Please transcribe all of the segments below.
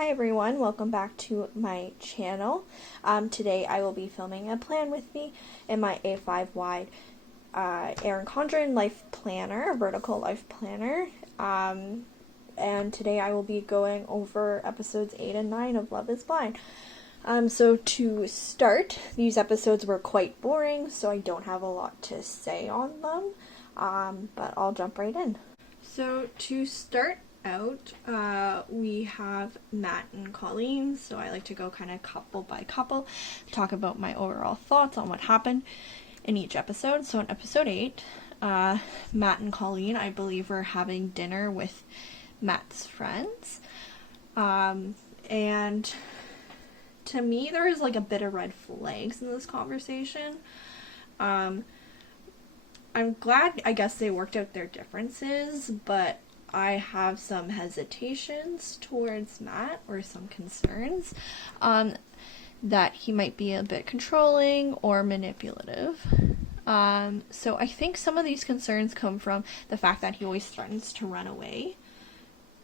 Hi everyone, welcome back to my channel. Today I will be filming a plan with me in my A5 wide Erin Condren life planner, vertical life planner. And today I will be going over episodes 8 and 9 of Love is Blind. So to start, these episodes were quite boring, so I don't have a lot to say on them, but I'll jump right in. So to start out, we have Matt and Colleen, so I like to go kind of couple by couple, talk about my overall thoughts on what happened in each episode. So in episode 8, Matt and Colleen, I believe, were having dinner with Matt's friends, and to me there was like a bit of red flags in this conversation. I'm glad, I guess, they worked out their differences, but I have some hesitations towards Matt, or some concerns, that he might be a bit controlling or manipulative. So I think some of these concerns come from the fact that he always threatens to run away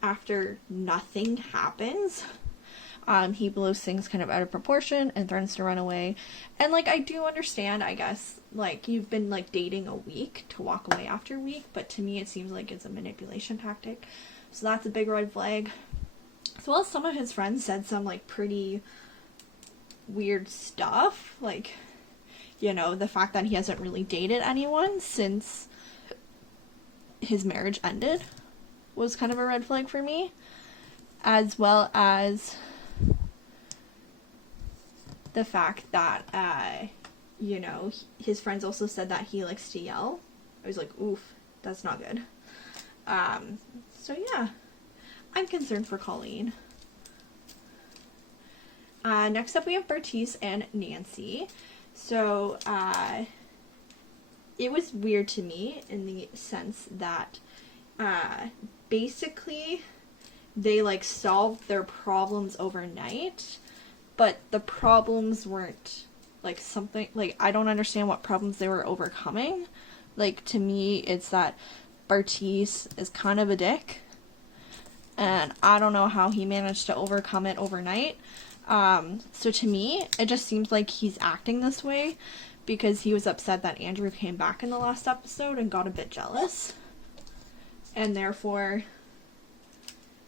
after nothing happens. He blows things kind of out of proportion and threatens to run away. And, like, I do understand, I guess, like, you've been, like, dating a week to walk away after a week, but to me it seems like it's a manipulation tactic. So that's a big red flag. As well as some of his friends said some, like, pretty weird stuff. Like, you know, the fact that he hasn't really dated anyone since his marriage ended was kind of a red flag for me. As well as the fact that, you know, his friends also said that he likes to yell. I was like, oof, that's not good. So yeah, I'm concerned for Colleen. Next up we have Bertice and Nancy. So, it was weird to me in the sense that, basically, they, like, solved their problems overnight, but the problems weren't, like, something, like, I don't understand what problems they were overcoming. Like, to me, it's that Bertice is kind of a dick, and I don't know how he managed to overcome it overnight. So to me, it just seems like he's acting this way because he was upset that Andrew came back in the last episode and got a bit jealous, and therefore,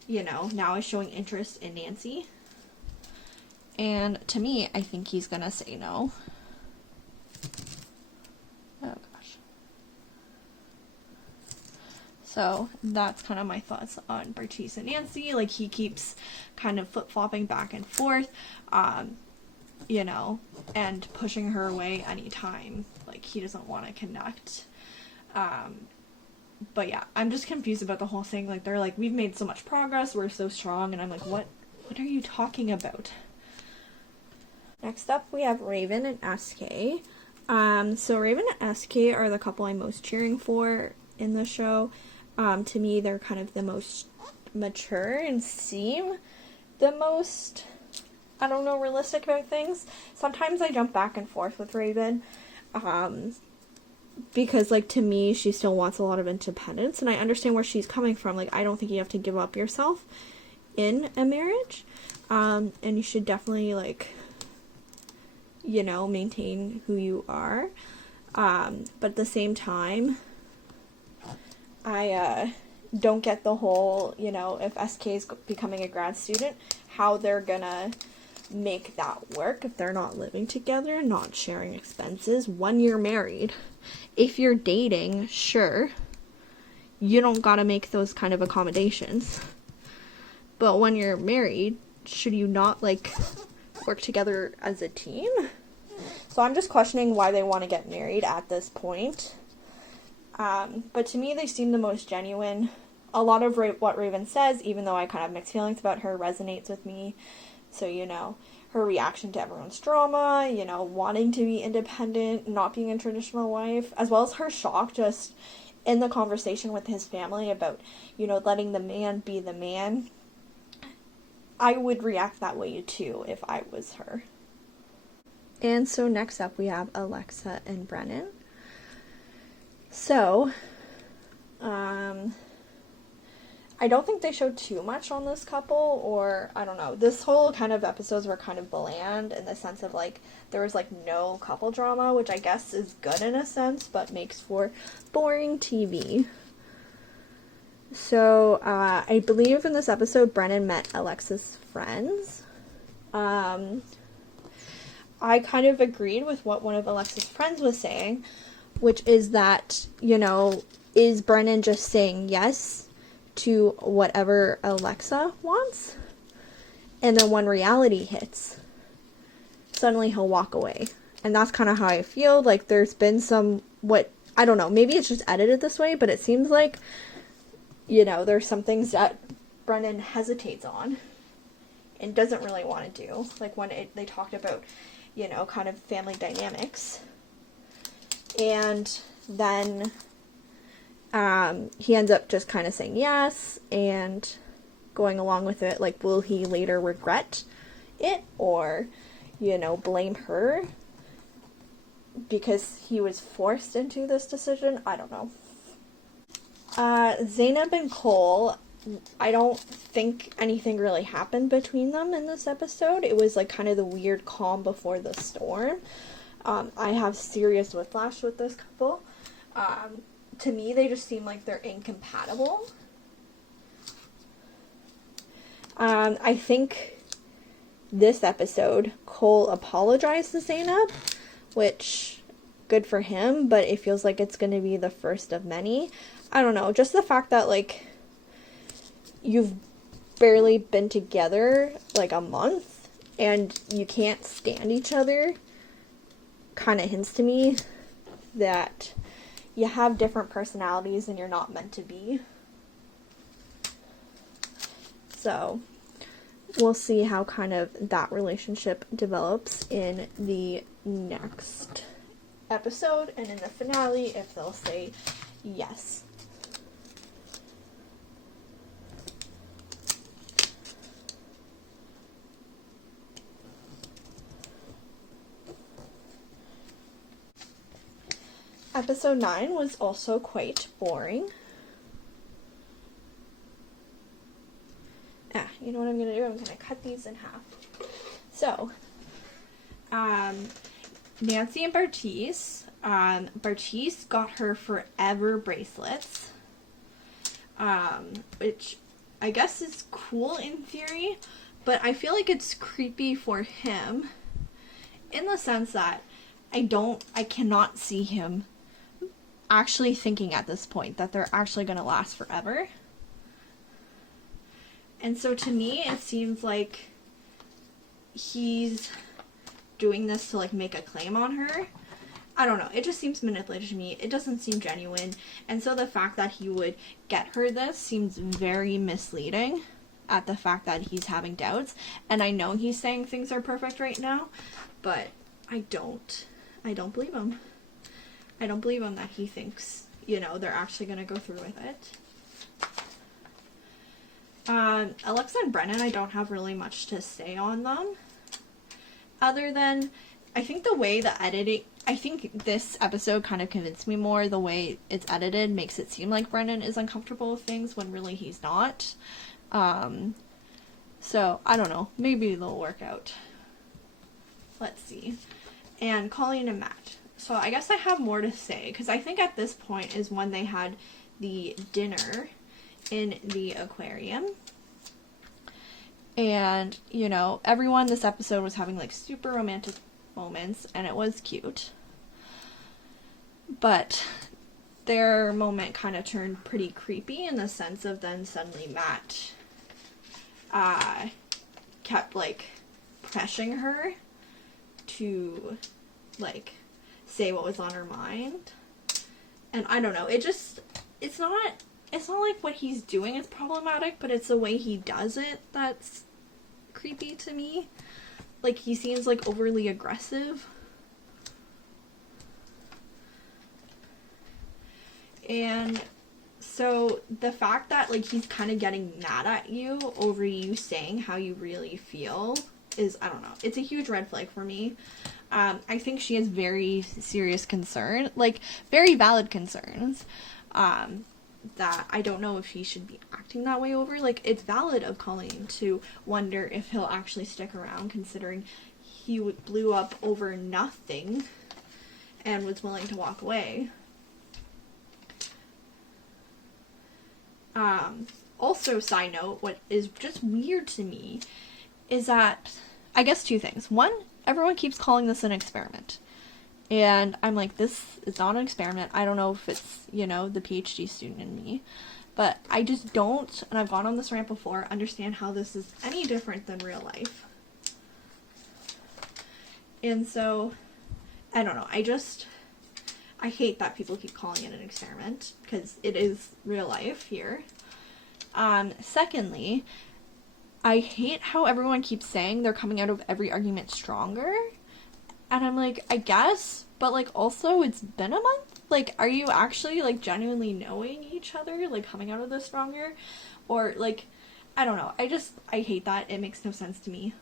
you know, now is showing interest in Nancy. And to me, I think he's gonna say no. Oh gosh. So that's kind of my thoughts on Bertice and Nancy. Like, he keeps kind of flip-flopping back and forth, you know, and pushing her away anytime, like, he doesn't want to connect. But yeah, I'm just confused about the whole thing. Like, they're like, we've made so much progress, we're so strong, and I'm like, what are you talking about? Next up, we have Raven and SK. So Raven and SK are the couple I'm most cheering for in the show. To me, they're kind of the most mature and seem the most, I don't know, realistic about things. Sometimes I jump back and forth with Raven, because, like, to me, she still wants a lot of independence, and I understand where she's coming from. Like, I don't think you have to give up yourself in a marriage, and you should definitely, like, you know, maintain who you are, but at the same time, I don't get the whole, you know, if SK is becoming a grad student, how they're gonna make that work if they're not living together, not sharing expenses when you're married. If you're dating, sure, you don't gotta make those kind of accommodations, but when you're married, should you not, like, work together as a team? So I'm just questioning why they want to get married at this point. But to me, they seem the most genuine. A lot of what Raven says, even though I kind of have mixed feelings about her, resonates with me. So, you know, her reaction to everyone's drama, you know, wanting to be independent, not being a traditional wife, as well as her shock just in the conversation with his family about, you know, letting the man be the man. I would react that way too if I was her. And so next up we have Alexa and Brennan. So, I don't think they showed too much on this couple, or I don't know. This whole kind of episodes were kind of bland in the sense of like there was like no couple drama, which I guess is good in a sense, but makes for boring TV. So I believe in this episode Brennan met Alexa's friends. I kind of agreed with what one of Alexa's friends was saying, which is that, you know, is Brennan just saying yes to whatever Alexa wants? And then when reality hits, suddenly he'll walk away. And that's kind of how I feel. Like, there's been I don't know, maybe it's just edited this way, but it seems like, you know, there's some things that Brennan hesitates on and doesn't really want to do. Like when they talked about, you know, kind of family dynamics. And then he ends up just kind of saying yes and going along with it. Like, will he later regret it or, you know, blame her because he was forced into this decision? I don't know. Zainab and Cole, I don't think anything really happened between them in this episode. It was like kind of the weird calm before the storm. I have serious whiplash with this couple. To me, they just seem like they're incompatible. I think this episode, Cole apologized to Zainab, which, good for him, but it feels like it's going to be the first of many. I don't know, just the fact that, like, you've barely been together, like, a month, and you can't stand each other, kind of hints to me that you have different personalities and you're not meant to be. So, we'll see how kind of that relationship develops in the next episode and in the finale, if they'll say yes. Episode 9 was also quite boring. You know what I'm going to do? I'm going to cut these in half. So, Nancy and Bartice. Bartice got her forever bracelets, which I guess is cool in theory, but I feel like it's creepy for him in the sense that I cannot see him actually thinking at this point that they're actually going to last forever. And so to me, it seems like he's doing this to, like, make a claim on her. I don't know. It just seems manipulative to me. It doesn't seem genuine. And so the fact that he would get her this seems very misleading at the fact that he's having doubts. And I know he's saying things are perfect right now, but I don't believe him. I don't believe him that he thinks, you know, they're actually going to go through with it. Alexa and Brennan, I don't have really much to say on them. Other than, I think the way the editing, I think this episode kind of convinced me more. The way it's edited makes it seem like Brennan is uncomfortable with things when really he's not. So, I don't know. Maybe they'll work out. Let's see. And Colleen and Matt. So, I guess I have more to say, because I think at this point is when they had the dinner in the aquarium. And, you know, everyone this episode was having, like, super romantic moments, and it was cute. But their moment kind of turned pretty creepy in the sense of then suddenly Matt kept, like, pressuring her to, like, say what was on her mind. And I don't know, it's not like what he's doing is problematic, but it's the way he does it that's creepy to me. Like, he seems, like, overly aggressive. And so the fact that, like, he's kind of getting mad at you over you saying how you really feel is, I don't know, it's a huge red flag for me. I think she has very serious concern, like, very valid concerns. that I don't know if he should be acting that way over. Like, it's valid of Colleen to wonder if he'll actually stick around, considering he blew up over nothing and was willing to walk away. Also, side note, what is just weird to me is that, I guess two things. One, everyone keeps calling this an experiment. And I'm like, this is not an experiment. I don't know if it's, the PhD student in me. But I just don't, and I've gone on this rant before, understand how this is any different than real life. And so, I don't know. I hate that people keep calling it an experiment, because it is real life here. Secondly, I hate how everyone keeps saying they're coming out of every argument stronger. And I'm like, I guess, but, like, also, it's been a month? Like, are you actually, like, genuinely knowing each other, like, coming out of this stronger? Or, like, I don't know. I hate that. It makes no sense to me.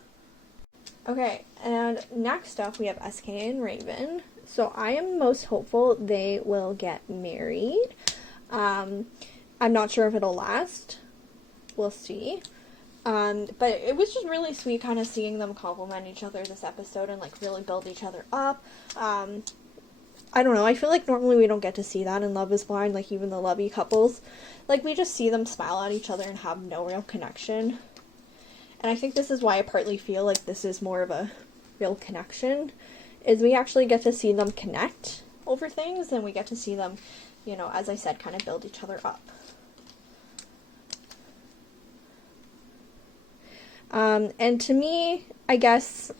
Okay, and next up, we have SK and Raven. So I am most hopeful they will get married. I'm not sure if it'll last. We'll see. But it was just really sweet kind of seeing them compliment each other this episode and, like, really build each other up. I don't know, I feel like normally we don't get to see that in Love is Blind, like, even the lovey couples. Like, we just see them smile at each other and have no real connection. And I think this is why I partly feel like this is more of a real connection, is we actually get to see them connect over things, and we get to see them, as I said, kind of build each other up. And to me, I guess,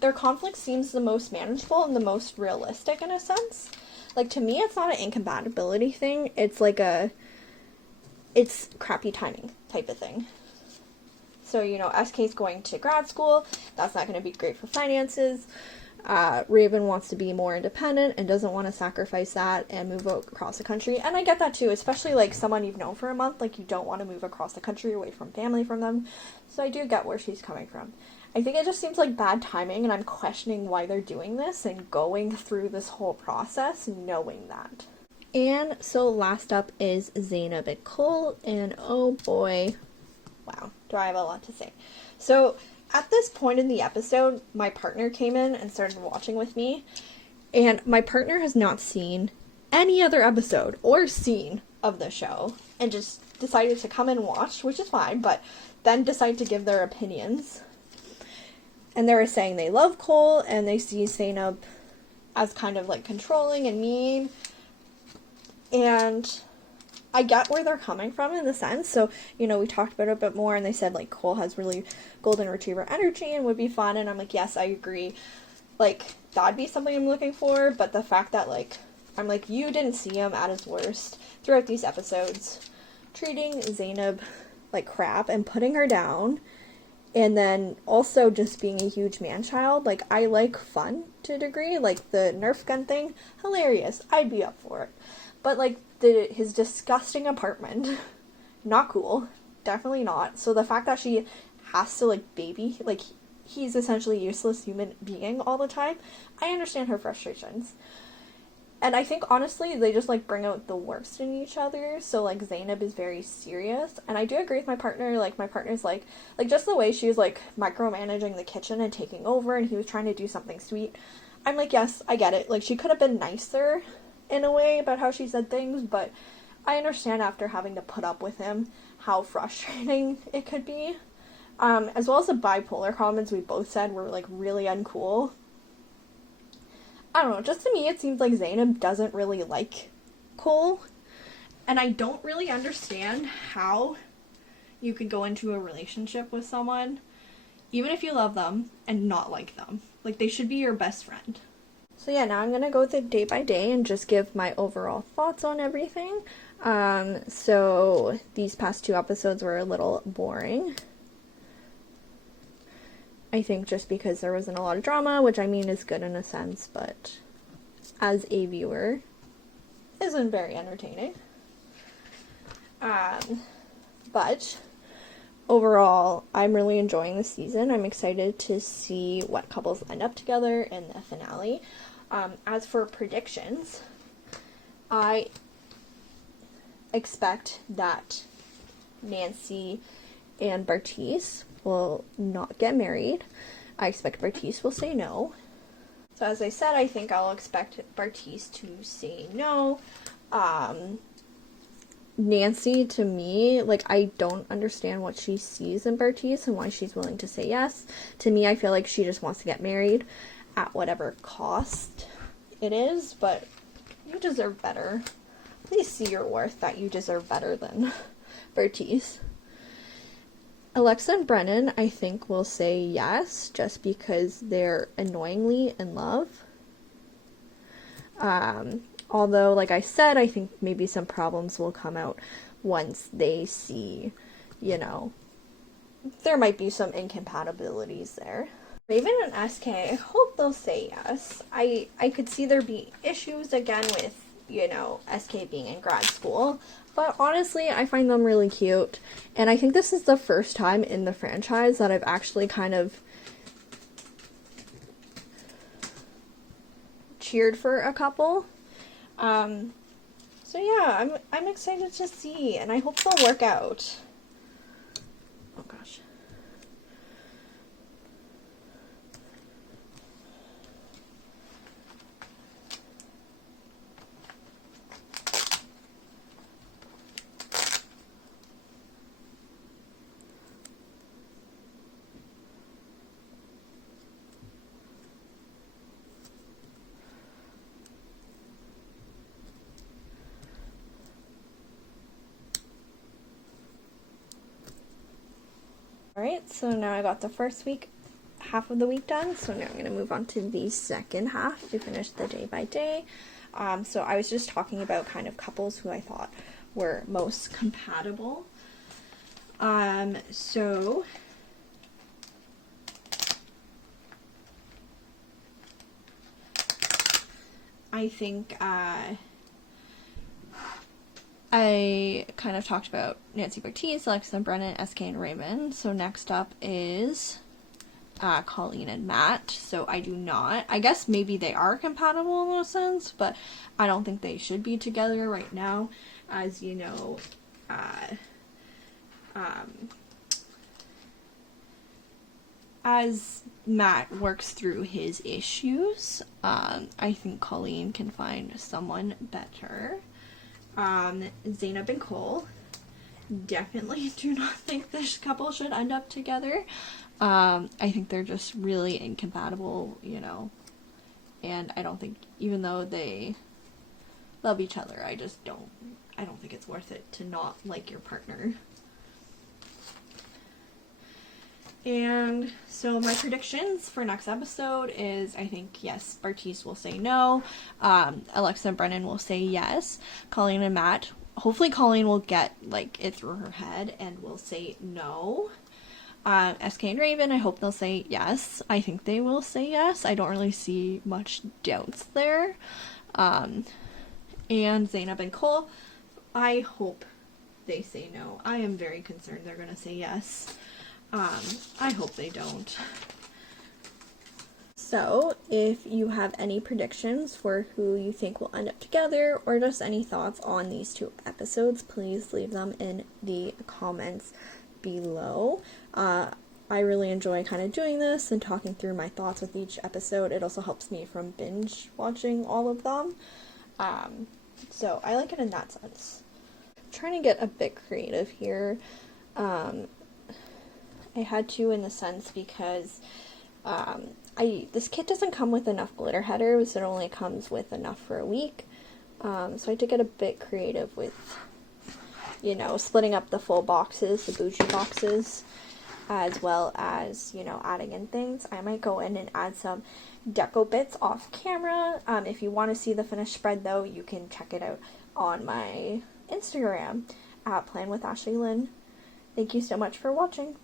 their conflict seems the most manageable and the most realistic in a sense. Like, to me, it's not an incompatibility thing. It's like it's crappy timing type of thing. So, SK's going to grad school. That's not going to be great for finances. Raven wants to be more independent and doesn't want to sacrifice that and move across the country. And I get that too, especially, like, someone you've known for a month. Like, you don't want to move across the country away from family from them. So I do get where she's coming from. I think it just seems like bad timing, and I'm questioning why they're doing this and going through this whole process knowing that. And so last up is Zainab and Cole, and oh boy, wow, do I have a lot to say. So at this point in the episode, my partner came in and started watching with me, and my partner has not seen any other episode or scene of the show, and just decided to come and watch, which is fine, but then decided to give their opinions. And they were saying they love Cole, and they see Zainab as kind of, like, controlling and mean. And I get where they're coming from in the sense. So, we talked about it a bit more, and they said, like, Cole has really golden retriever energy and would be fun. And I'm like, yes, I agree. Like, that'd be something I'm looking for. But the fact that, like, I'm like, you didn't see him at his worst throughout these episodes. Treating Zainab like crap and putting her down. And then also just being a huge man-child. Like, I like fun to a degree. Like, the Nerf gun thing, hilarious. I'd be up for it. But, like, his disgusting apartment, not cool. Definitely not. So the fact that she has to, like, baby, like, he's essentially a useless human being all the time, I understand her frustrations. And I think, honestly, they just, like, bring out the worst in each other. So, like, Zainab is very serious. And I do agree with my partner. Like, my partner's, like, just the way she was, like, micromanaging the kitchen and taking over, and he was trying to do something sweet. I'm like, yes, I get it. Like, she could have been nicer in a way about how she said things, but I understand after having to put up with him how frustrating it could be. As well as the bipolar comments we both said were, like, really uncool. I don't know, just to me it seems like Zainab doesn't really like Cole, and I don't really understand how you could go into a relationship with someone, even if you love them, and not like them. Like, they should be your best friend. So yeah, now I'm gonna go through day by day and just give my overall thoughts on everything. So these past 2 episodes were a little boring. I think just because there wasn't a lot of drama, which I mean is good in a sense, but as a viewer, isn't very entertaining. But overall, I'm really enjoying the season. I'm excited to see what couples end up together in the finale. As for predictions, I expect that Nancy and Bartise will not get married. I expect Bartise will say no. So as I said, I think I'll expect Bartise to say no. Nancy, to me, like, I don't understand what she sees in Bartise and why she's willing to say yes. To me, I feel like she just wants to get married at whatever cost it is, but you deserve better. Please see your worth, that you deserve better than Bartise. Alexa and Brennan, I think, will say yes, just because they're annoyingly in love. Although, like I said, I think maybe some problems will come out once they see, there might be some incompatibilities there. Raven and SK, I hope they'll say yes. I could see there be issues again with, SK being in grad school. But honestly, I find them really cute. And I think this is the first time in the franchise that I've actually kind of cheered for a couple. So yeah, I'm excited to see, and I hope they'll work out. Oh gosh. Alright, so now I got the first half of the week done, so now I'm going to move on to the second half to finish the day by day. So I was just talking about kind of couples who I thought were most compatible. So I think I kind of talked about Nancy Bartise, Alexa and Brennan, SK and Raymond. So next up is Colleen and Matt. So I do not. I guess maybe they are compatible in a sense, but I don't think they should be together right now. As you know, as Matt works through his issues, I think Colleen can find someone better. Zainab and Cole, definitely do not think this couple should end up together. I think they're just really incompatible, and I don't think, even though they love each other, I don't think it's worth it to not like your partner. And so my predictions for next episode is, I think, yes, Bartise will say no. Alexa and Brennan will say yes. Colleen and Matt, hopefully Colleen will get, it through her head and will say no. SK and Raven, I hope they'll say yes. I think they will say yes. I don't really see much doubts there. And Zainab and Cole, I hope they say no. I am very concerned they're going to say yes. I hope they don't. So, if you have any predictions for who you think will end up together, or just any thoughts on these two episodes, please leave them in the comments below. I really enjoy kind of doing this and talking through my thoughts with each episode. It also helps me from binge watching all of them. So I like it in that sense. I'm trying to get a bit creative here. I had to in the sense because this kit doesn't come with enough glitter headers. It only comes with enough for a week. So I had to get a bit creative with, splitting up the full boxes, the bougie boxes, as well as, adding in things. I might go in and add some deco bits off camera. If you want to see the finished spread, though, you can check it out on my Instagram at Plan with Ashley Lynn. Thank you so much for watching.